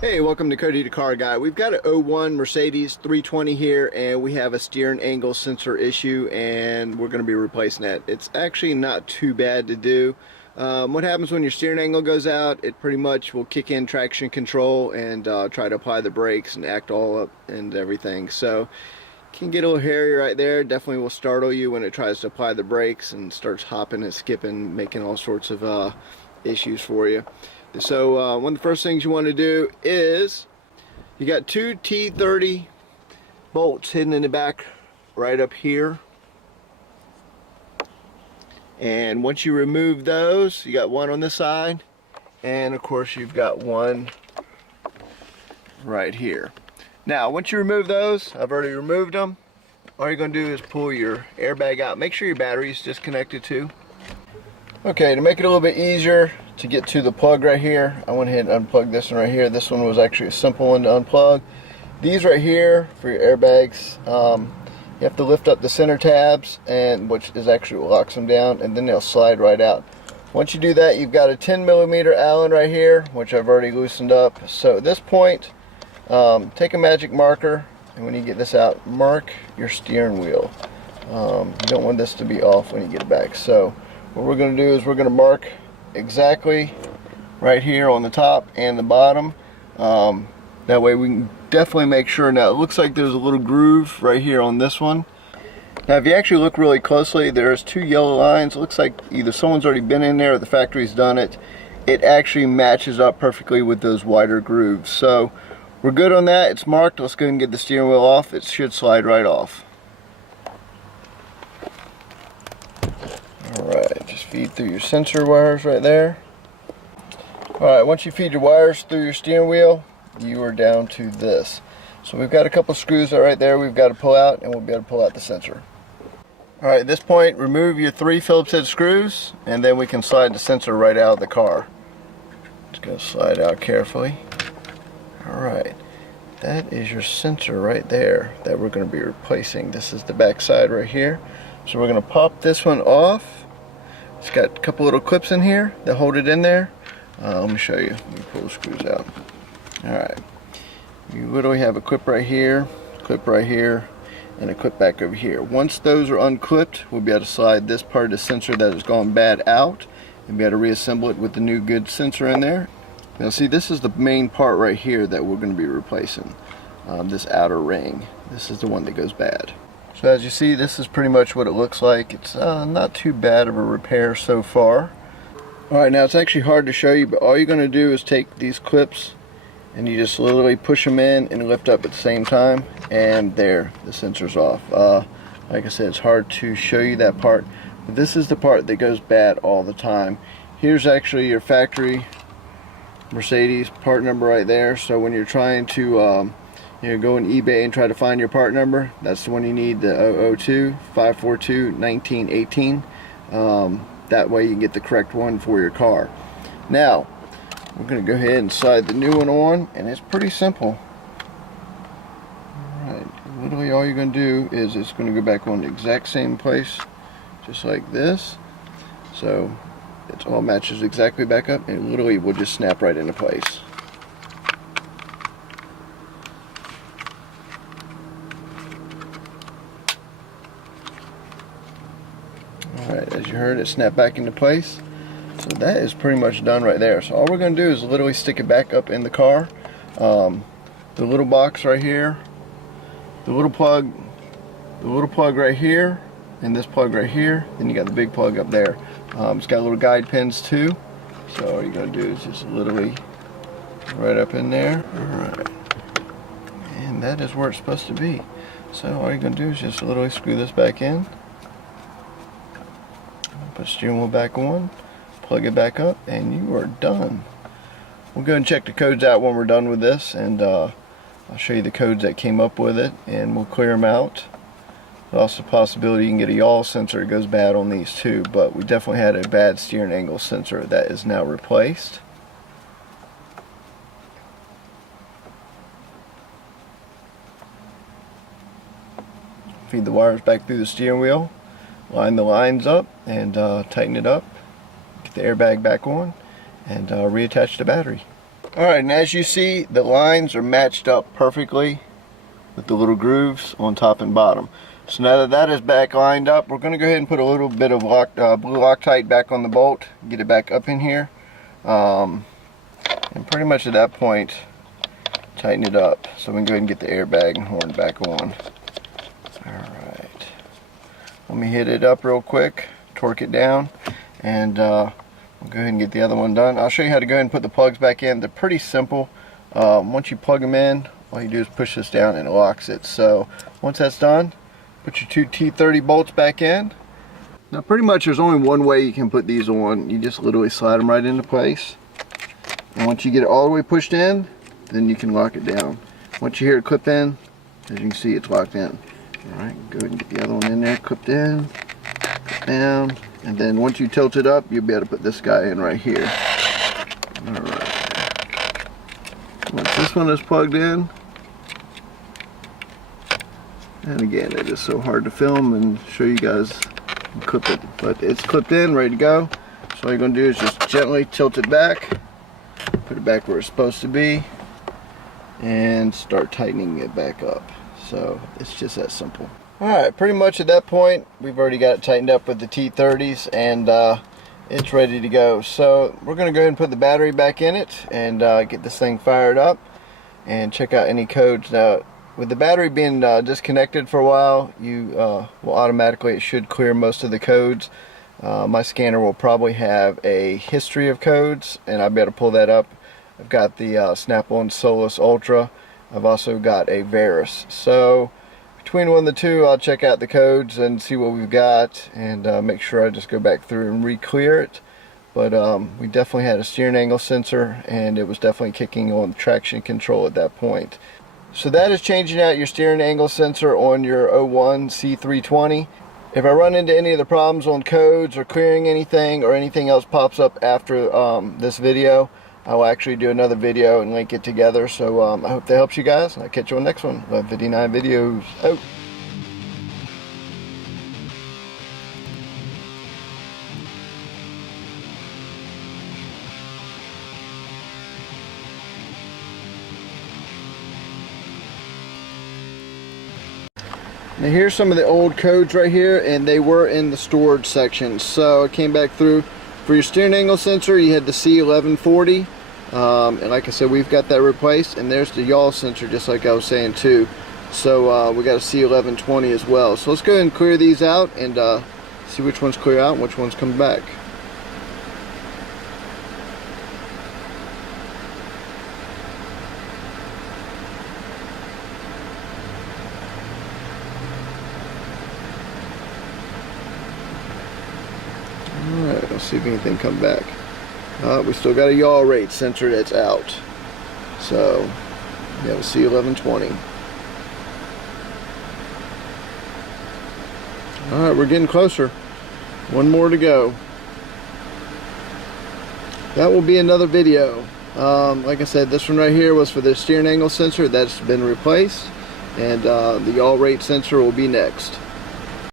Hey, welcome to Cody the Car Guy. We've got an '01 Mercedes 320 here, and we have a steering angle sensor issue, and we're going to be replacing that. It's actually not too bad to do. What happens when your steering angle goes out, it pretty much will kick in traction control and try to apply the brakes and act all up and everything. So can get a little hairy right there. Definitely will startle you when it tries to apply the brakes and starts hopping and skipping, making all sorts of issues for you. So one of the first things you want to do is, you got two T30 bolts hidden in the back right up here, and once you remove those, you got one on this side, and of course you've got one right here. Now once you remove those, I've already removed them, all you're going to do is pull your airbag out. Make sure your battery is disconnected too. Okay, to make it a little bit easier to get to the plug right here, I went ahead and unplugged this one right here. This one was actually a simple one to unplug. These right here for your airbags, you have to lift up the center tabs, and which is actually what locks them down, and then they'll slide right out. Once you do that, you've got a 10mm Allen right here, which I've already loosened up. So at this point, take a magic marker, and when you get this out, mark your steering wheel. You don't want this to be off when you get it back. So what we're going to do is we're going to mark exactly right here on the top and the bottom. That way we can definitely make sure. Now it looks like there's a little groove right here on this one. Now if you actually look really closely, there's two yellow lines. It looks like either someone's already been in there or the factory's done it. It actually matches up perfectly with those wider grooves. So we're good on that. It's marked. Let's go ahead and get the steering wheel off. It should slide right off. Alright, just feed through your sensor wires right there. Alright, once you feed your wires through your steering wheel, you are down to this. So we've got a couple screws right there we've got to pull out, and we'll be able to pull out the sensor. Alright, at this point, remove your 3 Phillips head screws, and then we can slide the sensor right out of the car. Just going to slide out carefully. Alright, that is your sensor right there that we're going to be replacing. This is the back side right here. So we're going to pop this one off. It's got a couple little clips in here that hold it in there. Let me show you. Let me pull the screws out. Alright. You literally have a clip right here, and a clip back over here. Once those are unclipped, we'll be able to slide this part of the sensor that has gone bad out and be able to reassemble it with the new good sensor in there. Now see, this is the main part right here that we're going to be replacing. This outer ring. This is the one that goes bad. So as you see, this is pretty much what it looks like. It's not too bad of a repair so far. Alright, now it's actually hard to show you, but all you're going to do is take these clips and you just literally push them in and lift up at the same time, and there, the sensor's off. Like I said, it's hard to show you that part, but this is the part that goes bad all the time. Here's actually your factory Mercedes part number right there. So when you're trying to go on eBay and try to find your part number, that's the one you need, the 002-542-1918. That way you can get the correct one for your car. Now, we're going to go ahead and slide the new one on, and it's pretty simple. Alright, literally all you're going to do is it's going to go back on the exact same place, just like this. So it all matches exactly back up, and it literally will just snap right into place. Alright, as you heard, it snapped back into place. So that is pretty much done right there. So all we're going to do is literally stick it back up in the car. The little box right here, the little plug right here, and this plug right here. Then you got the big plug up there. It's got little guide pins too. So all you're going to do is just literally right up in there. Alright. And that is where it's supposed to be. So all you're going to do is just literally screw this back in. Put the steering wheel back on, plug it back up, and you are done. We'll go and check the codes out when we're done with this, and I'll show you the codes that came up with it, and we'll clear them out. There's also a possibility you can get a yaw sensor. It goes bad on these too, but we definitely had a bad steering angle sensor that is now replaced. Feed the wires back through the steering wheel. Line the lines up and tighten it up, get the airbag back on, and reattach the battery. Alright, and as you see, the lines are matched up perfectly with the little grooves on top and bottom. So now that that is back lined up, we're going to go ahead and put a little bit of blue Loctite back on the bolt, get it back up in here, and pretty much at that point tighten it up so we can go ahead and get the airbag and horn back on. Alright, let me hit it up real quick, torque it down, and we'll go ahead and get the other one done. I'll show you how to go ahead and put the plugs back in. They're pretty simple. Once you plug them in, all you do is push this down and it locks it. So once that's done, put your two T30 bolts back in. Now pretty much there's only one way you can put these on. You just literally slide them right into place. And once you get it all the way pushed in, then you can lock it down. Once you hear it clip in, as you can see, it's locked in. Alright, go ahead and get the other one in there, clipped in, clip down, and then once you tilt it up, you'll be able to put this guy in right here. Alright. Once this one is plugged in, and again, it is so hard to film and show you guys and clip it, but it's clipped in, ready to go. So all you're going to do is just gently tilt it back, put it back where it's supposed to be, and start tightening it back up. So it's just that simple. Alright, pretty much at that point we've already got it tightened up with the T30s, and it's ready to go. So we're going to go ahead and put the battery back in it and get this thing fired up and check out any codes. Now with the battery being disconnected for a while, you will automatically, it should clear most of the codes. My scanner will probably have a history of codes, and I'll be able to pull that up. I've got the Snap-on Solus Ultra. I've also got a Varus. So between one of the two, I'll check out the codes and see what we've got, and make sure I just go back through and re-clear it. But we definitely had a steering angle sensor, and it was definitely kicking on traction control at that point. So that is changing out your steering angle sensor on your 01 C320. If I run into any of the problems on codes or clearing anything, or anything else pops up after this video, I will actually do another video and link it together. So I hope that helps you guys. I'll catch you on the next one. 59 videos out. Now here's some of the old codes right here, and they were in the storage section. So I came back through. For your steering angle sensor, you had the C1140, and like I said, we've got that replaced. And there's the yaw sensor, just like I was saying too. So we got a C1120 as well. So let's go ahead and clear these out and see which ones clear out and which ones come back. Alright, let's see if anything come back. We still got a yaw rate sensor that's out. So, we have a C1120. Alright, we're getting closer. One more to go. That will be another video. Like I said, this one right here was for the steering angle sensor. That's been replaced. And the yaw rate sensor will be next.